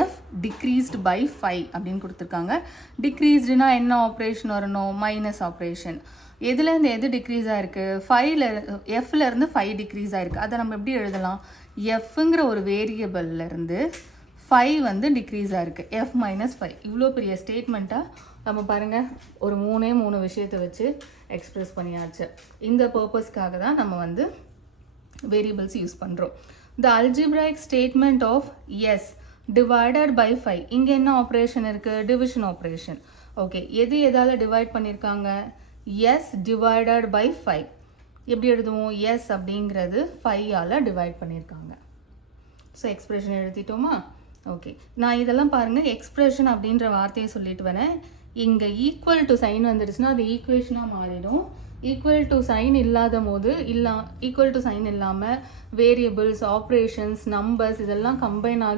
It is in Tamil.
எஃப் டிக்ரீஸ்டு பை 5 அப்படின்னு கொடுத்துருக்காங்க. டிக்ரீஸ்டுனா என்ன ஆப்ரேஷன் வரணும்? Minus operation. எதுலேருந்து எது டிக்ரீஸ் ஆகிருக்கு? எஃப்லேருந்து 5 டிக்ரீஸ் ஆகிருக்கு. அதை நம்ம எப்படி எழுதலாம்? எஃப்ங்கிற ஒரு வேரியபிள்லேருந்து 5 வந்து டிக்ரீஸ் ஆகிருக்கு. F minus 5. இவ்வளோ பெரிய ஸ்டேட்மெண்ட்டாக நம்ம பாருங்கள் ஒரு 3 விஷயத்தை வச்சு எக்ஸ்பிரஸ் பண்ணியாச்சு. இந்த பர்பஸ்க்காக தான் நம்ம வந்து வேரியபிள்ஸ் யூஸ் பண்ணுறோம். The algebraic statement of s divided by 5. இங்கே என்ன ஆப்ரேஷன் இருக்குது? Division operation. ஓகே, எது எதால் டிவைட் பண்ணியிருக்காங்க? S divided by 5. எப்படி எழுதுவோம்? எஸ் அப்படிங்கிறது 5ஆல் டிவைட் பண்ணியிருக்காங்க. ஸோ எக்ஸ்பிரஷன் எழுதிட்டோமா? ஓகே, நான் இதெல்லாம் பாருங்கள் எக்ஸ்பிரஷன் அப்படின்ற வார்த்தையை சொல்லிட்டு வரேன். இங்கே ஈக்குவல் டு சைன் வந்துடுச்சுன்னா அது ஈக்குவேஷனாக மாறிடும். ஈக்குவல் டு சைன் இல்லாத போது ஈக்குவல் டு சைன் இல்லாமல் வேரியபிள்ஸ், ஆப்ரேஷன்ஸ், நம்பர்ஸ் இதெல்லாம் கம்பைன் ஆகி